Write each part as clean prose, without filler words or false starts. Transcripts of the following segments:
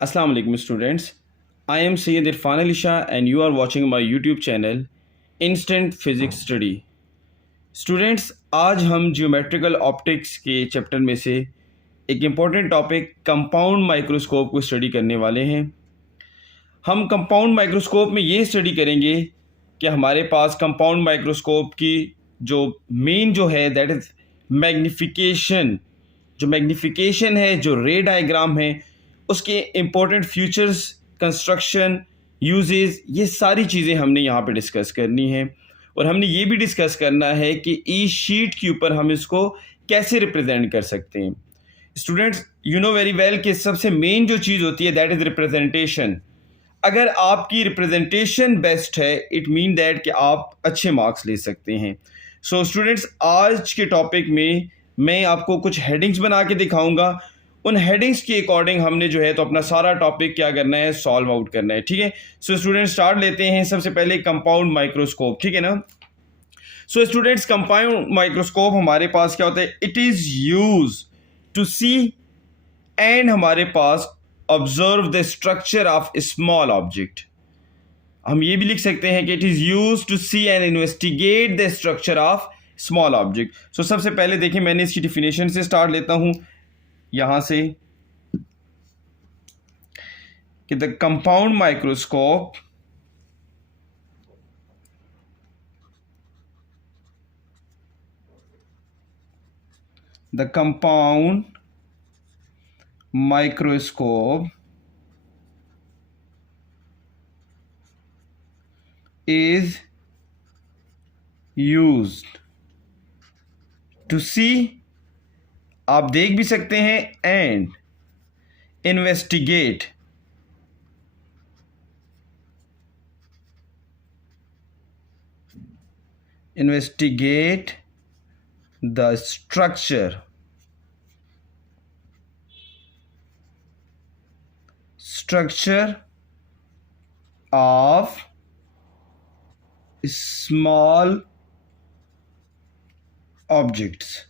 Assalamu alaikum students. I am Syed Irfan Ali Shah and you are watching my YouTube channel Instant Physics Study. Students आज हम geometrical optics के chapter में से एक important topic compound microscope को study करने वाले हैं। हम कंपाउंड माइक्रोस्कोप में ये स्टडी करेंगे कि हमारे पास कंपाउंड माइक्रोस्कोप की जो मेन जो है दैट इज़ मैग्निफिकेशन। जो मैग्निफिकेशन है, जो रे डायग्राम है, उसके इम्पोर्टेंट फीचर्स, कंस्ट्रक्शन, यूजेस, ये सारी चीज़ें हमने यहाँ पे डिस्कस करनी है। और हमने ये भी डिस्कस करना है कि इस शीट के ऊपर हम इसको कैसे रिप्रेजेंट कर सकते हैं। Students, you know very well कि सबसे मेन जो चीज़ होती है दैट इज़ रिप्रेजेंटेशन। अगर आपकी रिप्रेजेंटेशन बेस्ट है, इट मीन दैट कि आप अच्छे मार्क्स ले सकते हैं। सो स्टूडेंट्स, आज के टॉपिक में मैं आपको कुछ हेडिंग्स बना के दिखाऊंगा। उन हेडिंग्स के अकॉर्डिंग हमने जो है तो अपना सारा टॉपिक क्या करना है, सॉल्व आउट करना है। ठीक है। सो स्टूडेंट्स, स्टार्ट लेते हैं। सबसे पहले कंपाउंड माइक्रोस्कोप, ठीक है ना। सो स्टूडेंट्स, कंपाउंड माइक्रोस्कोप हमारे पास क्या होता है, it is use to see and हमारे पास observe the structure of small object. हम ये भी लिख सकते हैं कि it is use to see and investigate the structure of small object. So सबसे पहले देखिए, मैंने इसकी डिफिनेशन से स्टार्ट लेता हूं यहां से कि the compound microscope is used to see, आप देख भी सकते हैं, and investigate the structure of small objects.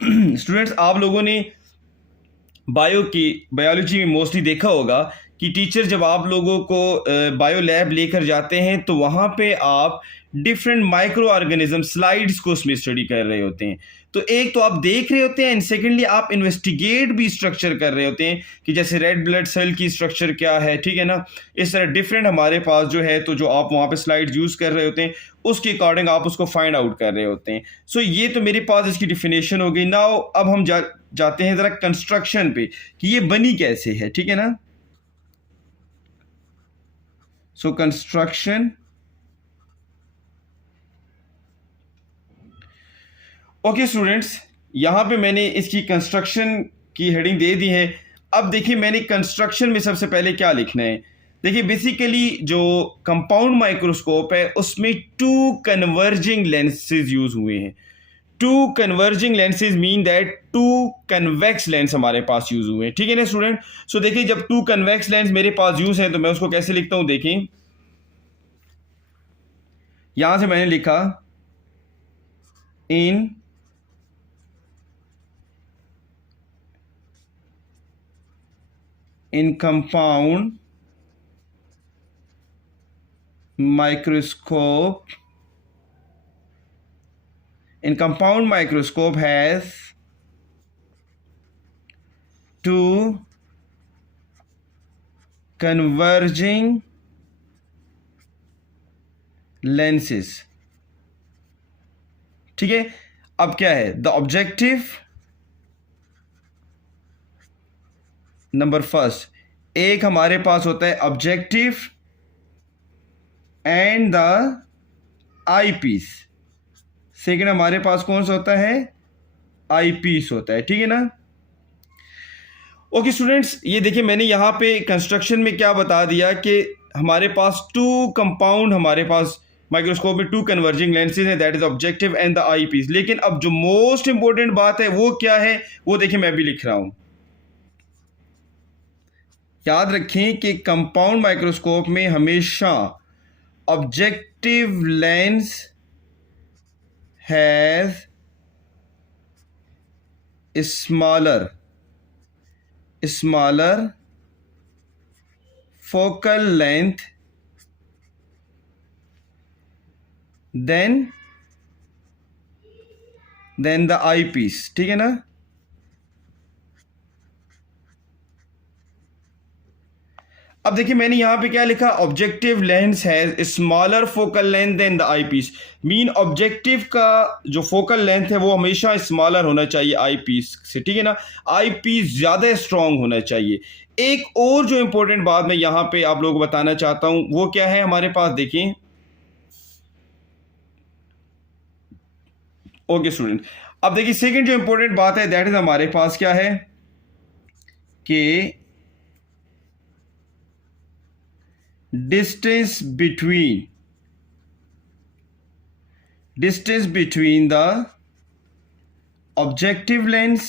Students, आप लोगों ने बायोलॉजी में मोस्टली देखा होगा कि टीचर जब आप लोगों को बायो लैब लेकर जाते हैं तो वहाँ पे आप डिफरेंट माइक्रो ऑर्गेनिज्म स्लाइड्स को उसमें स्टडी कर रहे होते हैं। तो एक तो आप देख रहे होते हैं एंड सेकेंडली आप इन्वेस्टिगेट भी स्ट्रक्चर कर रहे होते हैं कि जैसे रेड ब्लड सेल की स्ट्रक्चर क्या है, ठीक है ना। इस तरह डिफरेंट हमारे पास जो है तो जो आप वहाँ पे स्लाइड्स यूज़ कर रहे होते हैं उसके अकॉर्डिंग आप उसको फाइंड आउट कर रहे होते हैं। सो ये तो मेरे पास इसकी डिफिनेशन हो गई। नाउ अब हम जाते हैं ज़रा कंस्ट्रक्शन पे कि ये बनी कैसे है, ठीक है ना। सो कंस्ट्रक्शन, ओके स्टूडेंट्स, यहां पे मैंने इसकी कंस्ट्रक्शन की हेडिंग दे दी है। अब देखिए, मैंने कंस्ट्रक्शन में सबसे पहले क्या लिखना है। देखिए, बेसिकली जो कंपाउंड माइक्रोस्कोप है उसमें टू कन्वर्जिंग लेंसेज यूज हुए हैं। Two converging lenses mean that two convex lens हमारे पास यूज हुए हैं, ठीक है ना स्टूडेंट। सो देखिए, जब टू कन्वेक्स लेंस मेरे पास यूज है तो मैं उसको कैसे लिखता हूं, देखिए यहां से मैंने लिखा in compound microscope has two converging lenses, ठीक है। अब क्या है, द ऑब्जेक्टिव नंबर फर्स्ट, एक हमारे पास होता है objective and the eyepiece. Second हमारे पास कौन सा होता है, आई पीस होता है, ठीक है ना। ओके स्टूडेंट्स, ये देखिए मैंने यहाँ पे कंस्ट्रक्शन में क्या बता दिया कि हमारे पास टू कंपाउंड, हमारे पास माइक्रोस्कोप में टू कन्वर्जिंग लेंसेज हैं, that is objective and the eyepiece. लेकिन अब जो मोस्ट इंपॉर्टेंट बात है वो क्या है, वो देखिए मैं भी लिख रहा हूं। याद रखें कि कंपाउंड माइक्रोस्कोप में हमेशा objective lens has smaller focal length than the eyepiece, ठीक है ना। अब देखिए मैंने यहां पे क्या लिखा, objective lens has smaller focal length than the eyepiece. Mean objective का जो फोकल लेंथ है वो हमेशा स्मॉलर होना चाहिए आई पीस से, ठीक है ना। आई पीस ज्यादा स्ट्रांग होना चाहिए। एक और जो इंपॉर्टेंट बात मैं यहां पे आप लोगों को बताना चाहता हूं वो क्या है, हमारे पास देखिए। ओके स्टूडेंट, अब देखिए सेकंड जो इंपॉर्टेंट बात है दैट इज हमारे पास क्या है कि distance between the objective lens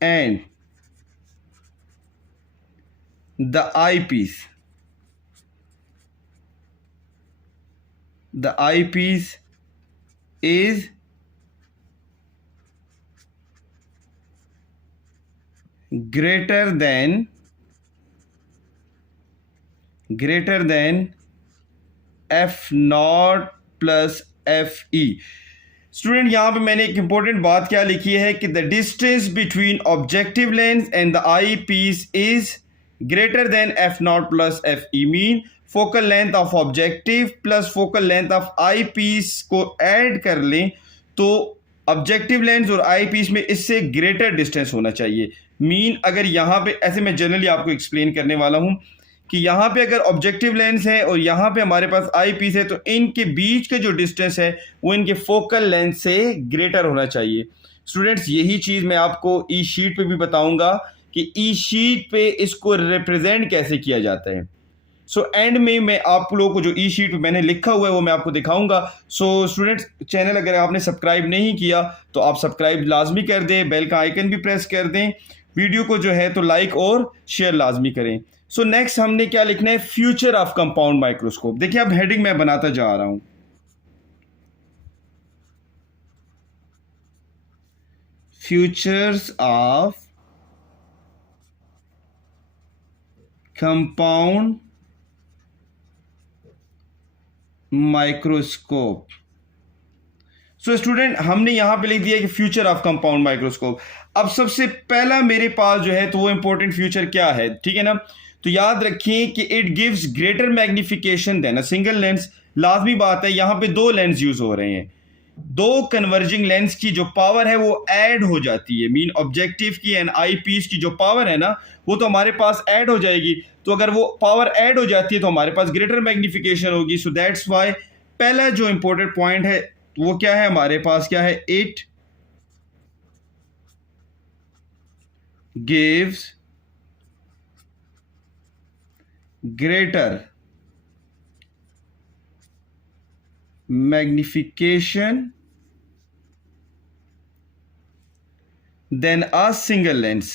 and the eyepiece. The eyepiece is greater than f not plus f E. Student यहां पे मैंने एक इंपॉर्टेंट बात क्या लिखी है कि the distance between objective lens and the eyepiece is greater than f naught plus f e. Mean focal length of objective plus focal length of eyepiece को ऐड कर लें तो ऑब्जेक्टिव लेंस और आई piece में इससे greater distance होना चाहिए। Mean अगर यहाँ पे ऐसे मैं जनरली आपको एक्सप्लेन करने वाला हूँ कि यहाँ पे अगर ऑब्जेक्टिव लेंस है और यहाँ पे हमारे पास आई पीस है तो इनके बीच के जो डिस्टेंस है वो इनके फोकल लेंथ से ग्रेटर होना चाहिए। स्टूडेंट्स यही चीज़ मैं आपको ई शीट पे भी बताऊंगा कि ई शीट पे इसको रिप्रेजेंट कैसे किया जाता है। सो एंड में मैं आप लोगों को जो ई शीट पे मैंने लिखा हुआ है वो मैं आपको दिखाऊंगा। सो स्टूडेंट्स चैनल अगर आपने सब्सक्राइब नहीं किया तो आप सब्सक्राइब लाजमी कर दें, बेल का आइकन भी प्रेस कर दें, वीडियो को जो है तो लाइक और शेयर लाजमी करें। सो नेक्स्ट हमने क्या लिखना है, फ्यूचर ऑफ कंपाउंड माइक्रोस्कोप। देखिए अब हेडिंग मैं बनाता जा रहा हूं, futures of compound microscope. So student हमने यहां पे लिख दिया कि फ्यूचर ऑफ कंपाउंड माइक्रोस्कोप। अब सबसे पहला मेरे पास जो है तो वो इंपॉर्टेंट फ्यूचर क्या है, ठीक है ना। तो याद रखिए कि it gives greater magnification than a single lens. लाजमी बात है यहां पे दो लेंस यूज हो रहे हैं, दो कन्वर्जिंग लेंस की जो पावर है वो ऐड हो जाती है। मीन ऑब्जेक्टिव की एंड आई पीस की जो पावर है ना वो तो हमारे पास ऐड हो जाएगी। तो अगर वो पावर ऐड हो जाती है तो हमारे पास ग्रेटर मैग्निफिकेशन होगी। सो दैट्स वाई पहला जो इंपॉर्टेंट पॉइंट है वो क्या है हमारे पास, क्या है, it gives greater magnification than a single lens.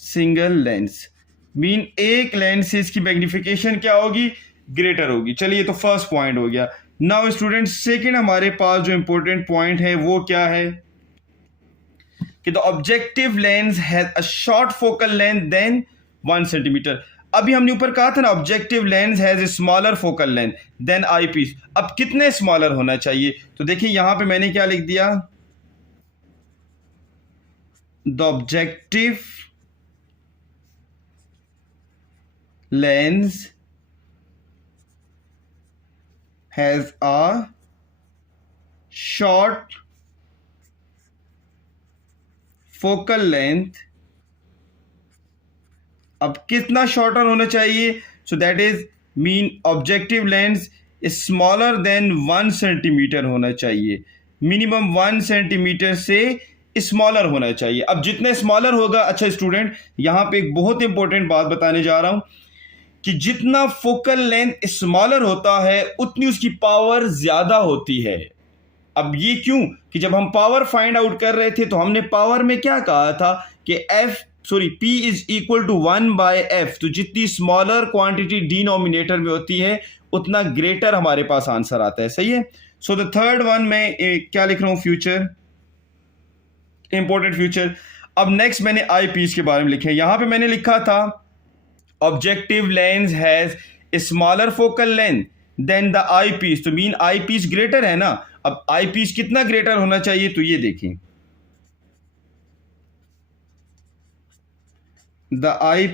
Single lens mean एक लेंस से इसकी मैग्निफिकेशन क्या होगी, ग्रेटर होगी। चलिए तो फर्स्ट पॉइंट हो गया। नाउ स्टूडेंट्स सेकंड हमारे पास जो इंपॉर्टेंट पॉइंट है वो क्या है कि the objective lens has a short focal length than 1 centimetre. अभी हमने ऊपर कहा था ना objective lens has smaller focal length than eyepiece. अब कितने स्मॉलर होना चाहिए, तो देखिए यहां पे मैंने क्या लिख दिया, the objective lens has a short focal length. अब कितना शॉर्टर होना चाहिए, so that is mean objective lens smaller than 1 centimetre होना चाहिए। मिनिमम 1 सेंटीमीटर से स्मॉलर होना चाहिए। अब जितने स्मॉलर होगा, अच्छा स्टूडेंट यहां पे एक बहुत इंपॉर्टेंट बात बताने जा रहा हूं कि जितना फोकल लेंथ स्मॉलर होता है उतनी उसकी पावर ज्यादा होती है। अब ये क्यों कि जब हम पावर फाइंड आउट कर रहे थे तो हमने पावर में क्या कहा था कि P is equal to 1 by f. तो जितनी स्मॉलर क्वांटिटी डिनोमिनेटर में होती है उतना ग्रेटर हमारे पास आंसर आता है। सही है। सो द थर्ड वन मैं क्या लिख रहा हूं, फ्यूचर, इंपॉर्टेंट फ्यूचर। अब नेक्स्ट मैंने आई पीस के बारे में लिखे, यहां पे मैंने लिखा था objective lens has smaller focal length than the eyepiece, तो मीन आई पीस ग्रेटर है ना। अब आई पीस कितना ग्रेटर होना चाहिए, तो ये देखें the I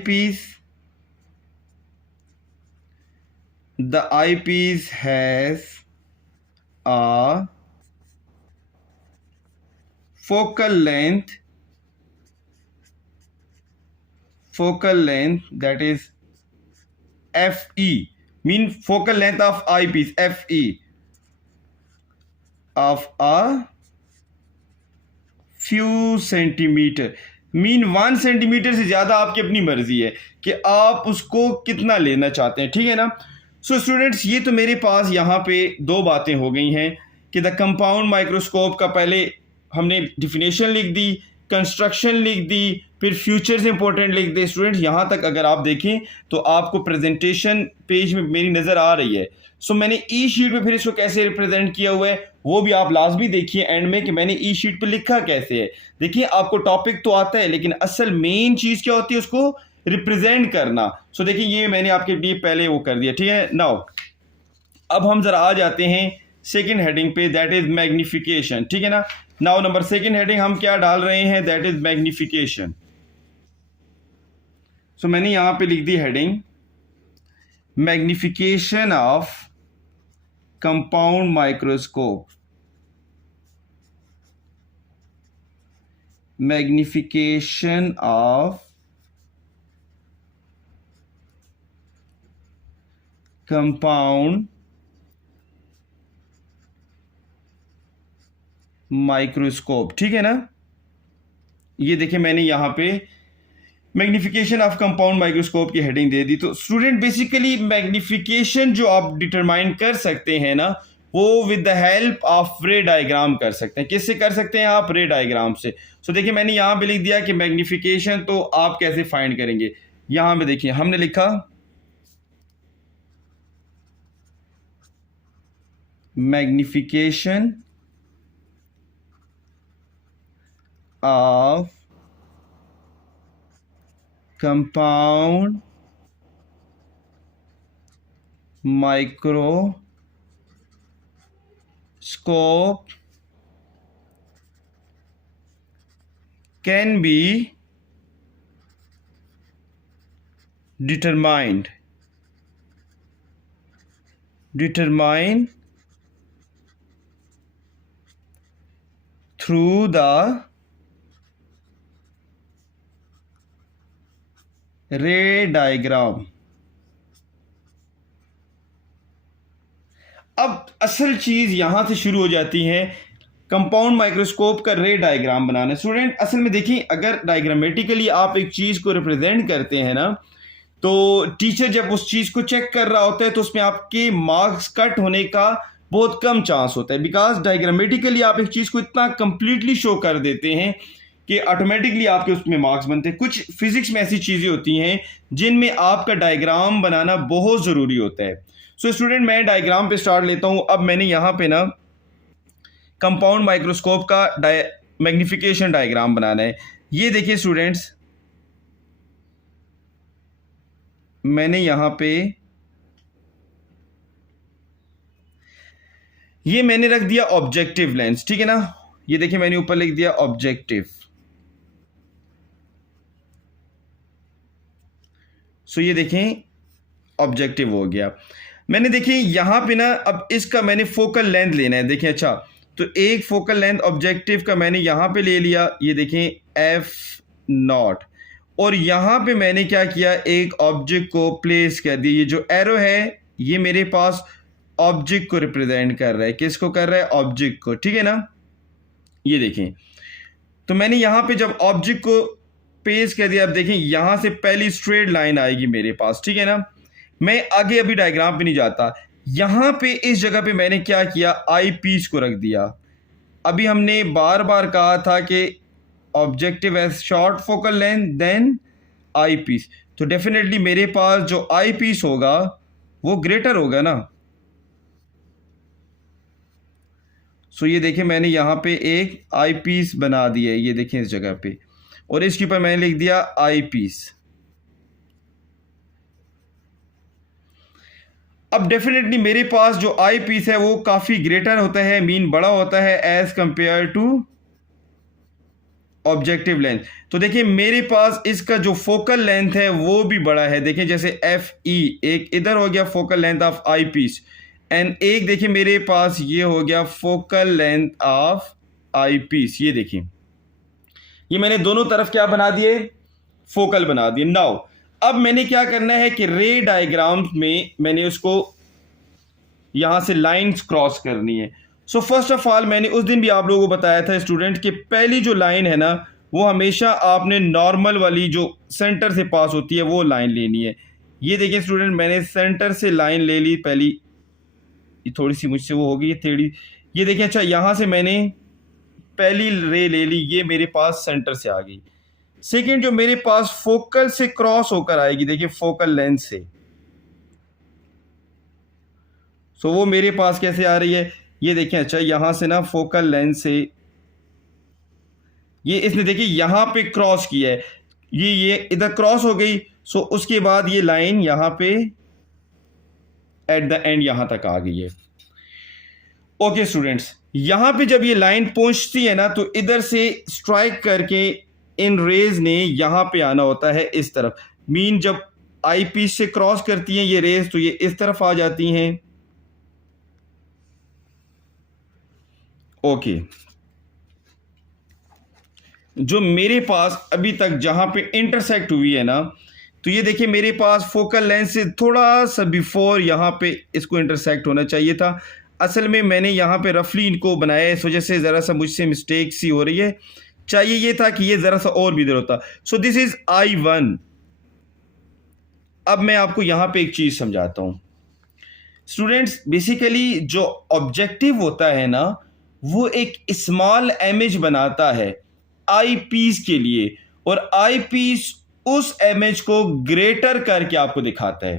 piece has a focal length that is FE, mean focal length of eyepiece, FE of a few centimeter, mean 1 centimetre से ज़्यादा आपकी अपनी मर्जी है कि आप उसको कितना लेना चाहते हैं। ठीक है ना। सो स्टूडेंट्स, ये तो मेरे पास यहाँ पे दो बातें हो गई हैं कि द कंपाउंड माइक्रोस्कोप का पहले हमने डिफिनेशन लिख दी, कंस्ट्रक्शन लिख दी, फिर फ्यूचर्स इंपॉर्टेंट लिख दे। स्टूडेंट्स यहाँ तक अगर आप देखें तो आपको प्रेजेंटेशन पेज में मेरी नज़र आ रही है। सो मैंने ई शीट पे फिर इसको कैसे रिप्रेजेंट किया हुआ है वो भी आप लाजमी देखिए एंड में कि मैंने ई शीट पे लिखा कैसे है। देखिए आपको टॉपिक तो आता है लेकिन असल मेन चीज़ क्या होती है उसको रिप्रेजेंट करना। सो देखिए ये मैंने आपके लिए पहले वो कर दिया। ठीक है। नाउ अब हम जरा आ जाते हैं सेकंड हेडिंग पे, दैट इज मैग्निफिकेशन। ठीक है ना। नाउ नंबर सेकंड हेडिंग हम क्या डाल रहे हैं, दैट इज मैग्निफिकेशन। सो मैंने यहां पे लिख दी heading magnification of compound microscope, magnification of compound microscope. ठीक है ना। ये देखिए मैंने यहां पे मैग्निफिकेशन ऑफ कंपाउंड माइक्रोस्कोप की हेडिंग दे दी। तो स्टूडेंट बेसिकली मैग्निफिकेशन जो आप डिटरमाइन कर सकते हैं ना वो विद द हेल्प ऑफ रे डायग्राम कर सकते हैं। किससे कर सकते हैं आप, रे डायग्राम से। सो देखिए मैंने यहां पे लिख दिया कि मैग्निफिकेशन तो आप कैसे फाइंड करेंगे। यहां पे देखिए हमने लिखा magnification of compound microscope can be determined through the ray diagram। अब असल चीज यहां से शुरू हो जाती है, कंपाउंड माइक्रोस्कोप का रे डायग्राम बनाना। स्टूडेंट असल में देखिए अगर डायग्रामेटिकली आप एक चीज को रिप्रेजेंट करते हैं ना तो टीचर जब उस चीज को चेक कर रहा होता है तो उसमें आपके मार्क्स कट होने का बहुत कम चांस होता है, बिकॉज डायग्रामेटिकली आप एक चीज को इतना कंप्लीटली शो कर देते हैं कि ऑटोमेटिकली आपके उसमें मार्क्स बनते हैं। कुछ फिजिक्स में ऐसी चीजें होती हैं जिनमें आपका डायग्राम बनाना बहुत जरूरी होता है। सो स्टूडेंट मैं डायग्राम पे स्टार्ट लेता हूं। अब मैंने यहां पे ना कंपाउंड माइक्रोस्कोप का मैग्निफिकेशन डायग्राम बनाना है। ये देखिए स्टूडेंट्स मैंने यहां पे ये मैंने रख दिया ऑब्जेक्टिव लेंस। ठीक है ना। ये देखिए मैंने ऊपर लिख दिया ऑब्जेक्टिव। सो ये देखें ऑब्जेक्टिव हो गया। मैंने देखिए यहां पे ना अब इसका मैंने फोकल लेंथ लेना है। देखिए अच्छा तो एक फोकल लेंथ ऑब्जेक्टिव का मैंने यहां पे ले लिया, ये देखें F0, और यहां पे मैंने क्या किया, एक ऑब्जेक्ट को प्लेस कर दिया। ये जो एरो है ये मेरे पास ऑब्जेक्ट को रिप्रेजेंट कर रहा है। किसको कर रहा है, ऑब्जेक्ट को। ठीक है ना। ये देखें तो मैंने यहां पे जब ऑब्जेक्ट को पेश कर दिया, अब देखें यहां से पहली स्ट्रेट लाइन आएगी मेरे पास। ठीक है ना। मैं आगे अभी डायग्राम पे नहीं जाता, यहां पे इस जगह पे मैंने क्या किया, आई पीस को रख दिया। अभी हमने बार बार कहा था कि objective as short focal length than eyepiece, तो डेफिनेटली मेरे पास जो आई पीस होगा वो ग्रेटर होगा ना। सो ये देखिए मैंने यहाँ पे एक आई पीस बना दिया है, ये देखें इस जगह पे, और इसके ऊपर मैंने लिख दिया आई पीस। अब डेफिनेटली मेरे पास जो आई पीस है वो काफ़ी ग्रेटर होता है, मीन बड़ा होता है as compare to objective length. तो देखिए मेरे पास इसका जो फोकल लेंथ है वो भी बड़ा है। देखिए जैसे एफ ई, एक इधर हो गया focal length of eyepiece, and एक देखिए मेरे पास ये हो गया focal length of eyepiece. ये देखिए ये मैंने दोनों तरफ क्या बना दिए, फोकल बना दिए। नाउ अब मैंने क्या करना है कि रे डायग्राम में मैंने उसको यहां से लाइंस क्रॉस करनी है। सो फर्स्ट ऑफ ऑल मैंने उस दिन भी आप लोगों को बताया था स्टूडेंट कि पहली जो लाइन है ना वो हमेशा आपने नॉर्मल वाली जो सेंटर से पास होती है वो लाइन लेनी है। ये देखिए स्टूडेंट मैंने सेंटर से लाइन ले ली पहली, थोड़ी सी मुझसे वो होगी थोड़ी, ये देखिए अच्छा यहां से मैंने पहली रे ले ली, ये मेरे पास सेंटर से आ गई। सेकेंड जो मेरे पास फोकल से क्रॉस होकर आएगी, देखिए फोकल लेंथ से, सो वो मेरे पास कैसे आ रही है, ये देखिए अच्छा यहां से ना फोकल लेंथ से ये इसने देखिए यहां पे क्रॉस किया है, ये इधर क्रॉस हो गई। सो उसके बाद ये लाइन यहां पे एट द एंड यहां तक आ गई है। ओके स्टूडेंट्स, यहां पे जब ये लाइन पहुंचती है ना तो इधर से स्ट्राइक करके इन रेज ने यहां पे आना होता है इस तरफ, मीन जब आई पीस से क्रॉस करती हैं ये रेज तो ये इस तरफ आ जाती हैं। ओके जो मेरे पास अभी तक जहां पे इंटरसेक्ट हुई है ना, तो ये देखिए मेरे पास फोकल लेंथ से थोड़ा सा बिफोर यहाँ पे इसको इंटरसेक्ट होना चाहिए था। असल में मैंने यहाँ पे रफली इनको बनाया, इस वजह से ज़रा सा मुझसे मिस्टेक सी हो रही है। चाहिए ये था कि ये ज़रा सा और भी इधर होता। So this is I1। अब मैं आपको यहाँ पे एक चीज़ समझाता हूँ स्टूडेंट्स। बेसिकली जो ऑब्जेक्टिव होता है ना वो एक स्मॉल इमेज बनाता है आई पीस के लिए, और आई पीस उस इमेज को ग्रेटर करके आपको दिखाता है।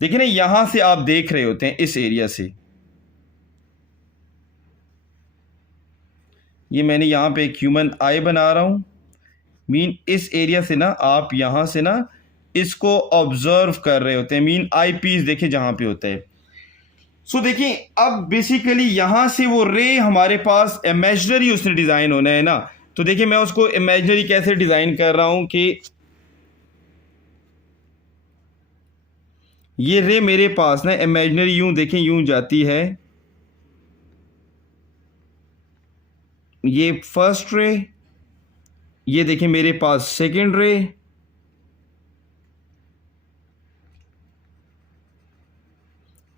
देखिए ना यहां से आप देख रहे होते हैं इस एरिया से, ये मैंने यहां पे एक ह्यूमन आई बना रहा हूं, मीन इस एरिया से ना आप यहां से ना इसको ऑब्जर्व कर रहे होते हैं, मीन आई पीस देखिए जहां पे होता है। सो देखिए अब बेसिकली यहां से वो रे हमारे पास इमेजिनरी उसने डिजाइन होना है ना, तो देखिए मैं उसको इमेजिनरी कैसे डिजाइन कर रहा हूं कि ये रे मेरे पास ना इमेजिनरी यूं देखें यूं जाती है, ये फर्स्ट रे, ये देखें मेरे पास सेकंड रे,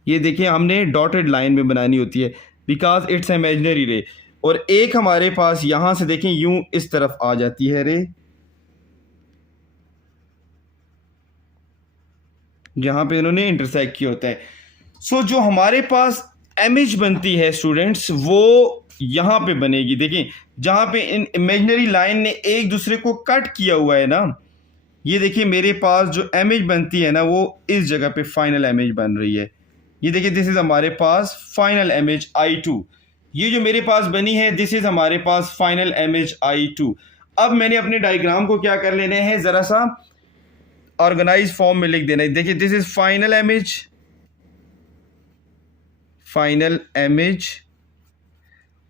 ये देखिए हमने डॉटेड लाइन में बनानी होती है बिकॉज इट्स इमेजिनरी रे, और एक हमारे पास यहां से देखें यूं इस तरफ आ जाती है रे, जहां पे इन्होंने इंटरसेक्ट किया होता है। सो जो हमारे पास इमेज बनती है स्टूडेंट्स वो यहां पे बनेगी। देखिए जहां पे इन इमेजिनरी लाइन ने एक दूसरे को कट किया हुआ है ना, ये देखिए मेरे पास जो इमेज बनती है ना वो इस जगह पे फाइनल इमेज बन रही है। ये देखिए दिस इज हमारे पास फाइनल इमेज I2, ये जो मेरे पास बनी है दिस इज हमारे पास फाइनल इमेज I2। अब मैंने अपने डायग्राम को क्या कर लेने हैं, जरा सा ऑर्गेनाइज फॉर्म में लिख देना है। देखिए this is final image, final image,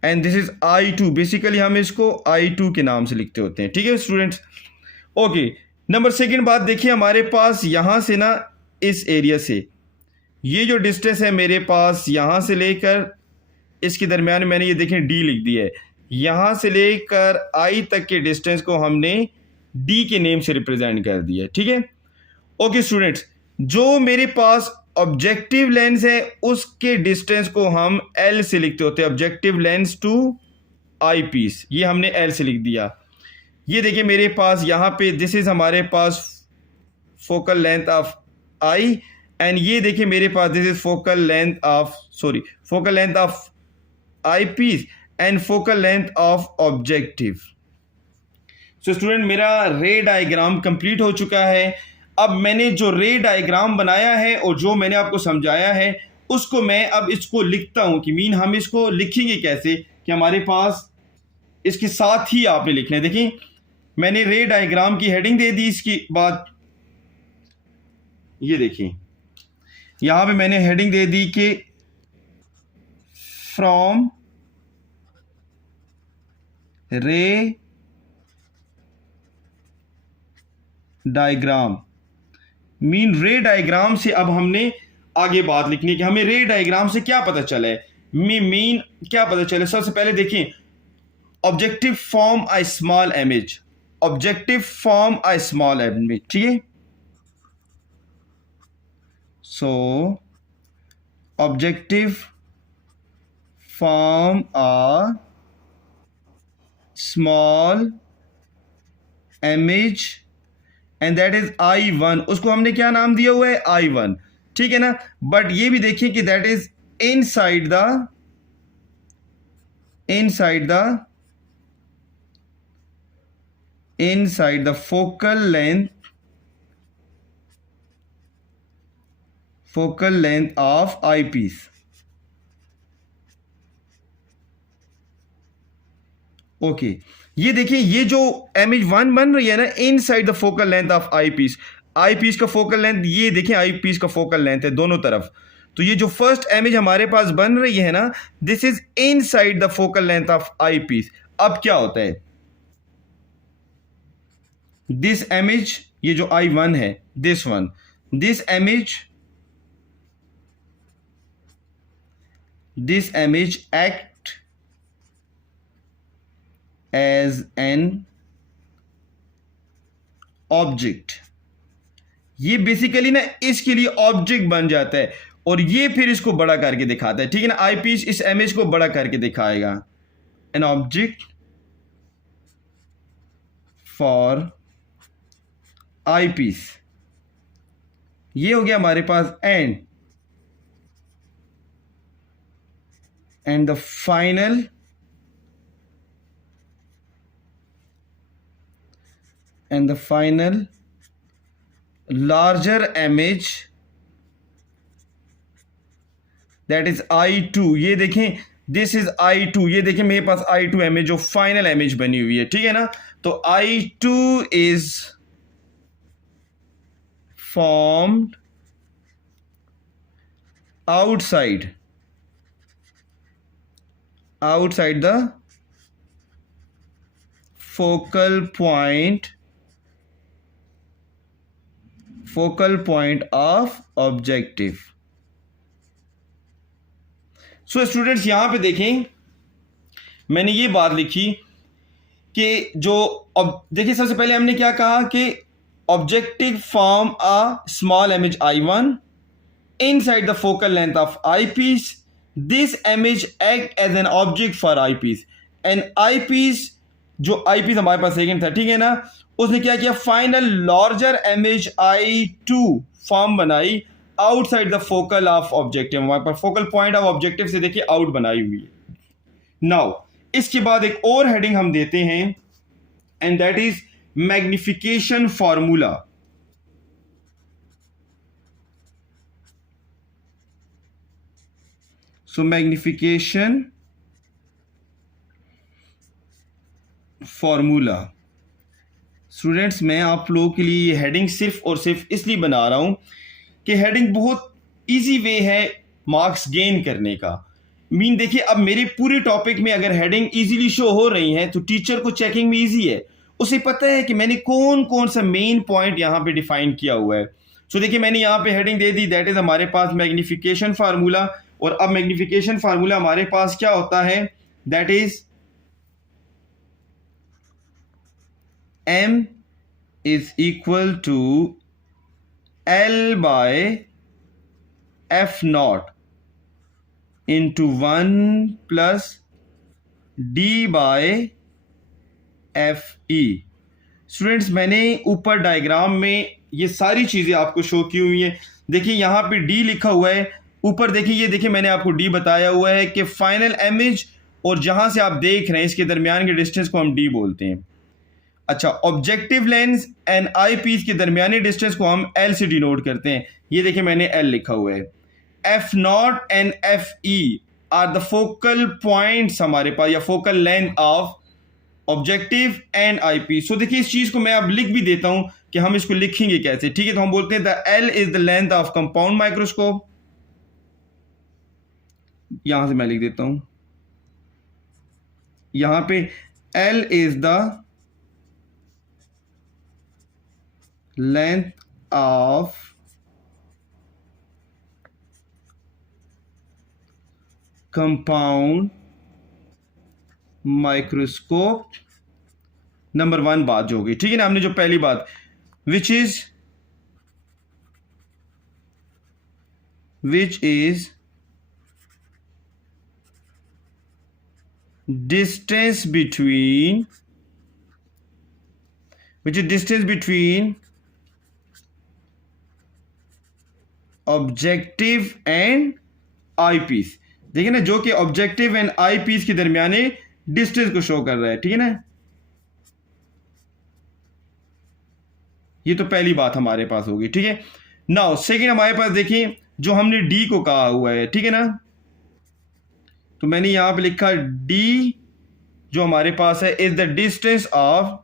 and this is I2। Basically हम इसको I2 के नाम से लिखते होते हैं, ठीक है स्टूडेंट्स। ओके नंबर सेकंड बात देखिए हमारे पास यहां से ना इस एरिया से ये जो डिस्टेंस है मेरे पास यहां से लेकर इसके दरमियान में मैंने ये देखें D लिख दिया है, यहां से लेकर I तक के डिस्टेंस को हमने D के नेम से रिप्रेजेंट कर दिया है, ठीक है। ओके स्टूडेंट्स, जो मेरे पास ऑब्जेक्टिव लेंस है उसके डिस्टेंस को हम L से लिखते होते हैं, objective lens to eyepiece, ये हमने L से लिख दिया। ये देखिए मेरे पास यहाँ पे दिस इज हमारे पास focal length of I, and ये देखिए मेरे पास this is focal length of eyepiece and focal length of objective. So student मेरा रे डायग्राम कंप्लीट हो चुका है। अब मैंने जो रे डायग्राम बनाया है और जो मैंने आपको समझाया है उसको मैं अब इसको लिखता हूं कि मीन हम इसको लिखेंगे कैसे, कि हमारे पास इसके साथ ही आपने लिखना है। देखिए मैंने रे डायग्राम की हेडिंग दे दी, इसकी बाद ये देखिए यहां पे मैंने हेडिंग दे दी कि फ्रॉम रे डायग्राम, मीन रे डायग्राम से अब हमने आगे बात लिखनी है कि हमें रे डायग्राम से क्या पता चला है, मीन क्या पता चले। सबसे पहले देखिए objective form a small image, objective form a small image, ठीक है। सो objective form a small image and that is I1, उसको हमने क्या नाम दिया हुआ है I1, ठीक है ना। बट ये भी देखिए कि that is inside the focal length of eyepiece. Okay ये देखिए ये जो इमेज 1 बन रही है ना inside the focal length of eyepiece, eyepiece का फोकल लेंथ ये देखिए आई पीस का फोकल लेंथ है दोनों तरफ। तो ये जो फर्स्ट इमेज हमारे पास बन रही है ना this is inside the focal length of eyepiece. अब क्या होता है, दिस इमेज ये जो I1 है this image act as an object, ये बेसिकली ना इसके लिए ऑब्जेक्ट बन जाता है और ये फिर इसको बड़ा करके दिखाता है, ठीक है ना। आई पीस इस इमेज को बड़ा करके दिखाएगा, an object for eyepiece, ये हो गया हमारे पास and the final larger image that is I2। ये देखें दिस इज I2, ये देखें मेरे पास I2 इमेज जो फाइनल इमेज बनी हुई है, ठीक है ना। तो I2 इज formed outside the focal point of objective। So students यहां पे देखें मैंने ये बात लिखी कि जो देखिए सबसे पहले हमने क्या कहा कि objective form a small image I1 inside the focal length of eyepiece. This image act as an object for eyepiece and eyepiece जो eyepiece हमारे पास सेकंड था, ठीक है ना, उसने क्या किया final larger image I2 form बनाई outside the focal of objective, हमारे पास फोकल पॉइंट ऑफ ऑब्जेक्टिव से देखिए आउट बनाई हुई है। नाउ इसके बाद एक और हेडिंग हम देते हैं and that is magnification formula. So magnification formula students मैं आप लोगों के लिए ये हेडिंग सिर्फ और सिर्फ इसलिए बना रहा हूं कि हेडिंग बहुत इजी वे है मार्क्स गेन करने का। मीन देखिए अब मेरे पूरे टॉपिक में अगर हेडिंग इजीली शो हो रही है तो टीचर को चेकिंग में इजी है, उसे पता है कि मैंने कौन कौन सा मेन पॉइंट यहां पे डिफाइन किया हुआ है। सो देखिए मैंने यहां पे हेडिंग दे दी दैट इज हमारे पास मैग्निफिकेशन फार्मूला, और अब मैग्निफिकेशन फार्मूला हमारे पास क्या होता है that is M is equal to L by F naught into 1 plus D by FE। Students मैंने ऊपर डायग्राम में ये सारी चीज़ें आपको शो की हुई हैं। देखिए यहाँ पे D लिखा हुआ है, ऊपर देखिए ये देखिए मैंने आपको D बताया हुआ है कि फाइनल इमेज और जहाँ से आप देख रहे हैं इसके दरमियान के डिस्टेंस को हम D बोलते हैं। अच्छा, objective lens and eyepiece के दरमियानी डिस्टेंस को हम एल से डिनोट करते हैं। ये देखिए मैंने एल लिखा हुआ है। F nought and F E are the focal points हमारे पास, या focal length of objective and eyepiece. So देखिए इस चीज को मैं अब लिख भी देता हूं कि हम इसको लिखेंगे कैसे। ठीक है, तो हम बोलते हैं the L is the length of compound microscope. यहां से मैं लिख देता हूं, यहां पे L is the length of compound microscope. Number 1 बात जो होगी, ठीक है ना, हमने जो पहली बात which is distance between objective and eyepiece. देखिए ना, जो कि ऑब्जेक्टिव एंड आई पीस के दरमियाने डिस्टेंस को शो कर रहा है। ठीक है ना, ये तो पहली बात हमारे पास होगी। ठीक है, नाउ सेकेंड हमारे पास देखिए जो हमने डी को कहा हुआ है। ठीक है ना, तो मैंने यहां पे लिखा डी जो हमारे पास है is the distance of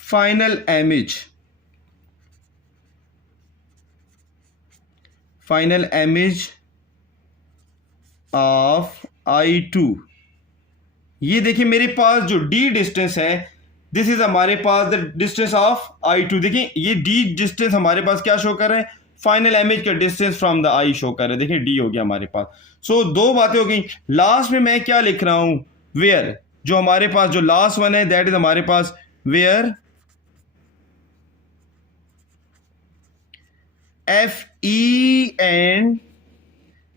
final image of I2। ये देखिए मेरे पास जो d डिस्टेंस है, दिस इज हमारे पास द डिस्टेंस ऑफ I2। देखिए ये d डिस्टेंस हमारे पास क्या शो कर रहे हैं, फाइनल इमेज का distance from the I show कर रहे हैं। देखिए d हो गया हमारे पास। सो दो बातें हो गई। लास्ट में मैं क्या लिख रहा हूं, वेयर, जो हमारे पास जो लास्ट वन है दैट इज हमारे पास where F E and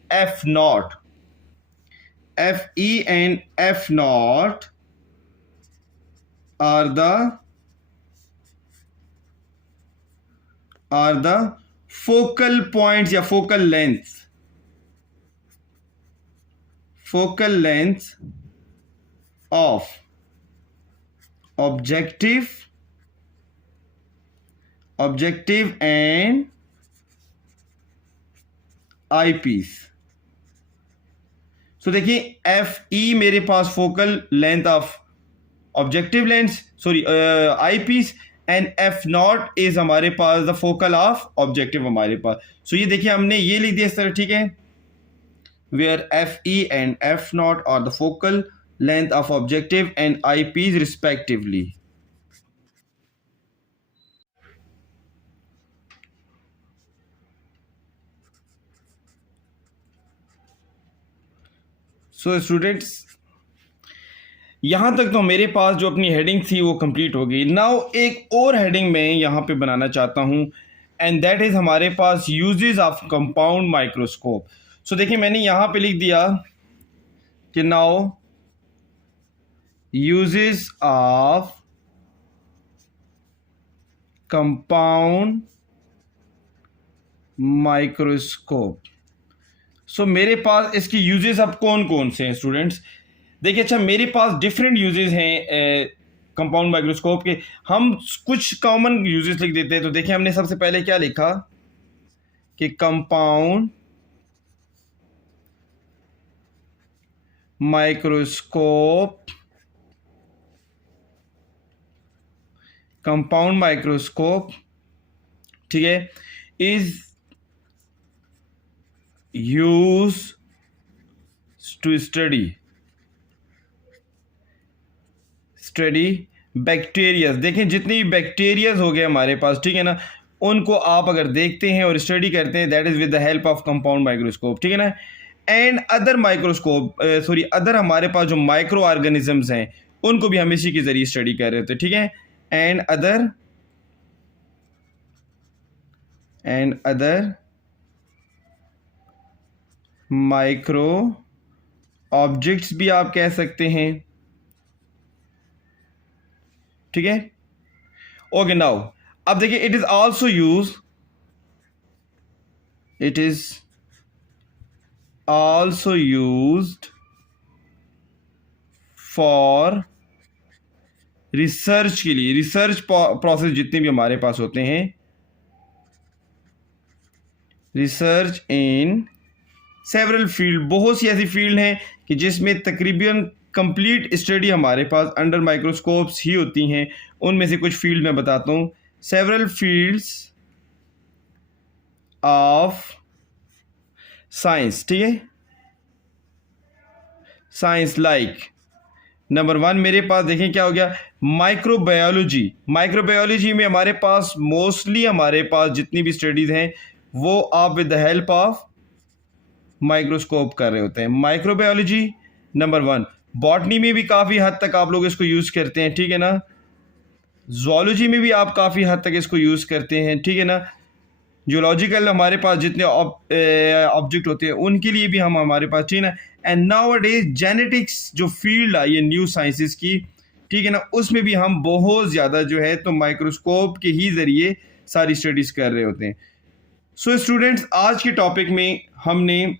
F nought are the focal points या focal lengths of objective and eyepiece। So देखिए एफ ई मेरे पास focal length of objective lens, sorry eyepiece, and F nought is हमारे पास the focal of objective हमारे पास। सो ये देखिए हमने ये लिख दिया इस तरह। ठीक है, where F E and F naught are the focal length of objective and eyepiece respectively. So students, यहां तक तो मेरे पास जो अपनी हेडिंग थी वो कंप्लीट हो गई। नाउ एक और हेडिंग मैं यहां पे बनाना चाहता हूं, एंड दैट इज हमारे पास uses of compound microscope. So देखिए मैंने यहां पे लिख दिया कि now uses of compound microscope. So मेरे पास इसकी यूजेस अब कौन कौन से हैं स्टूडेंट्स, देखिए। अच्छा, मेरे पास डिफरेंट यूजेस हैं कंपाउंड माइक्रोस्कोप के। हम कुछ कॉमन यूजेस लिख देते हैं। तो देखिए हमने सबसे पहले क्या लिखा कि कंपाउंड माइक्रोस्कोप ठीक है, is use to study bacterias. देखें जितनी बैक्टीरियाज हो गए हमारे पास, ठीक है ना, उनको आप अगर देखते हैं और स्टडी करते हैं that is with the help of compound microscope. ठीक है ना, एंड अदर माइक्रोस्कोप अदर हमारे पास जो माइक्रो ऑर्गेनिजम्स हैं उनको भी हम इसी के जरिए स्टडी कर रहे थे। ठीक है, एंड अदर माइक्रो ऑब्जेक्ट्स भी आप कह सकते हैं। ठीक है, ओके। नाउ अब देखिए, it is also used for research के लिए। रिसर्च प्रोसेस जितने भी हमारे पास होते हैं, रिसर्च इन सेवरल फील्ड, बहुत सी ऐसी फील्ड हैं कि जिसमें तकरीबन कंप्लीट स्टडी हमारे पास अंडर माइक्रोस्कोप्स ही होती हैं। उनमें से कुछ फील्ड मैं बताता हूँ। सेवरल फील्ड्स ऑफ साइंस, ठीक है, साइंस लाइक नंबर 1 मेरे पास देखें क्या हो गया, माइक्रोबायोलॉजी। माइक्रोबायोलॉजी में हमारे पास मोस्टली हमारे पास जितनी भी स्टडीज हैं वो आप with the help of microscope कर रहे होते हैं। Microbiology number 1। बॉटनी में भी काफ़ी हद तक आप लोग इसको यूज़ करते हैं, ठीक है ना। ज़ूलॉजी में भी आप काफ़ी हद तक इसको यूज़ करते हैं, ठीक है ना। जियोलॉजिकल हमारे पास जितने ऑब्जेक्ट होते हैं उनके लिए भी हमारे पास, ठीक है ना। एंड नाउ डेज जेनेटिक्स जो फील्ड है ये न्यू साइंसेस की, ठीक है ना, उसमें भी हम बहुत ज़्यादा जो है तो माइक्रोस्कोप के ही ज़रिए सारी स्टडीज़ कर रहे होते हैं। सो स्टूडेंट्स, आज के टॉपिक में हमने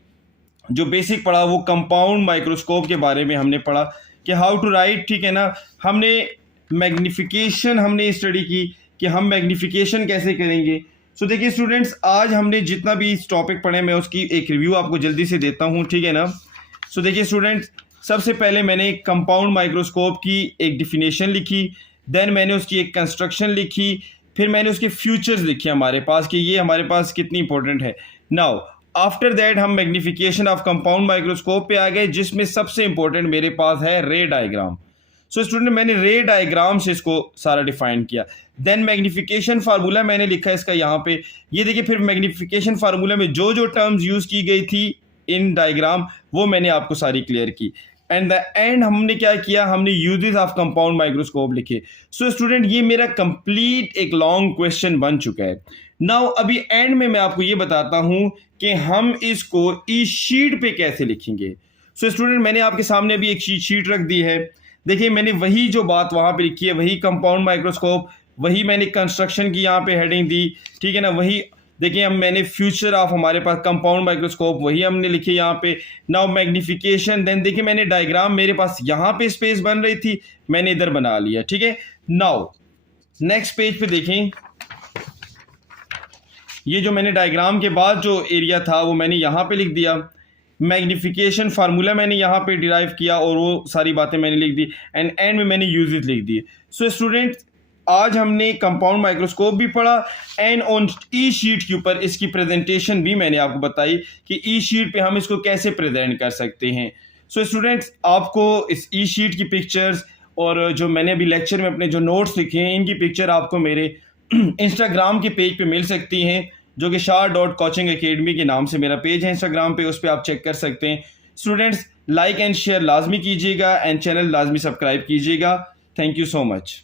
जो बेसिक पढ़ा वो कंपाउंड माइक्रोस्कोप के बारे में हमने पढ़ा कि हाउ टू राइट, ठीक है ना। हमने मैग्निफिकेशन हमने स्टडी की कि हम मैग्निफिकेशन कैसे करेंगे। सो देखिए स्टूडेंट्स, आज हमने जितना भी इस टॉपिक पढ़े मैं उसकी एक रिव्यू आपको जल्दी से देता हूँ, ठीक है ना। सो देखिए स्टूडेंट्स, सबसे पहले मैंने कंपाउंड माइक्रोस्कोप की एक डिफिनेशन लिखी, देन मैंने उसकी एक कंस्ट्रक्शन लिखी, फिर मैंने उसके फ्यूचर्स लिखे हमारे पास कि ये हमारे पास कितनी इंपॉर्टेंट है। नाउ आफ्टर दैट हम मैग्निफिकेशन ऑफ कंपाउंड माइक्रोस्कोप पे आ गए, जिसमें सबसे इंपॉर्टेंट मेरे पास है रे डायग्राम। सो स्टूडेंट, मैंने रे डायग्राम से इसको सारा डिफाइन किया। देन मैग्निफिकेशन फार्मूला मैंने लिखा इसका यहाँ पे, ये देखिए। फिर मैग्निफिकेशन फार्मूला में जो जो टर्म्स यूज की गई थी इन डायग्राम वो मैंने आपको सारी क्लियर की। एंड द एंड हमने क्या किया, हमने यूजेस ऑफ कंपाउंड माइक्रोस्कोप लिखे। सो स्टूडेंट, ये मेरा कंप्लीट एक लॉन्ग क्वेश्चन बन चुका है। नाउ अभी एंड में मैं आपको ये बताता हूं कि हम इसको इस शीट पे कैसे लिखेंगे। सो स्टूडेंट, मैंने आपके सामने अभी एक शीट रख दी है। देखिए, मैंने वही जो बात वहां पे लिखी है, वही कंपाउंड माइक्रोस्कोप, वही मैंने कंस्ट्रक्शन की यहाँ पे हेडिंग दी, ठीक है ना। वही देखिए, हम मैंने फ्यूचर ऑफ हमारे पास कंपाउंड माइक्रोस्कोप वही हमने लिखे यहाँ पे। नाउ मैग्निफिकेशन, देन देखिए मैंने डायग्राम मेरे पास यहाँ पे स्पेस बन रही थी, मैंने इधर बना लिया, ठीक है। नाउ नेक्स्ट पेज पे देखें, ये जो मैंने डायग्राम के बाद जो एरिया था वो मैंने यहाँ पे लिख दिया। मैग्निफिकेशन फार्मूला मैंने यहाँ पे डिराइव किया और वो सारी बातें मैंने लिख दी। एंड में मैंने यूजेस लिख दिए। सो स्टूडेंट्स, आज हमने कंपाउंड माइक्रोस्कोप भी पढ़ा एंड ऑन ई शीट के ऊपर इसकी प्रेजेंटेशन भी मैंने आपको बताई कि ई शीट पे हम इसको कैसे प्रेजेंट कर सकते हैं। सो स्टूडेंट्स, आपको इस ई शीट की पिक्चर्स और जो मैंने अभी लेक्चर में अपने जो नोट्स लिखे हैं इनकी पिक्चर आपको मेरे इंस्टाग्राम के पेज पे मिल सकती हैं, जो कि shah.coaching academy के नाम से मेरा पेज है इंस्टाग्राम पे, उस पर आप चेक कर सकते हैं। स्टूडेंट्स, लाइक एंड शेयर लाजमी कीजिएगा एंड चैनल लाजमी सब्सक्राइब कीजिएगा। Thank you so much.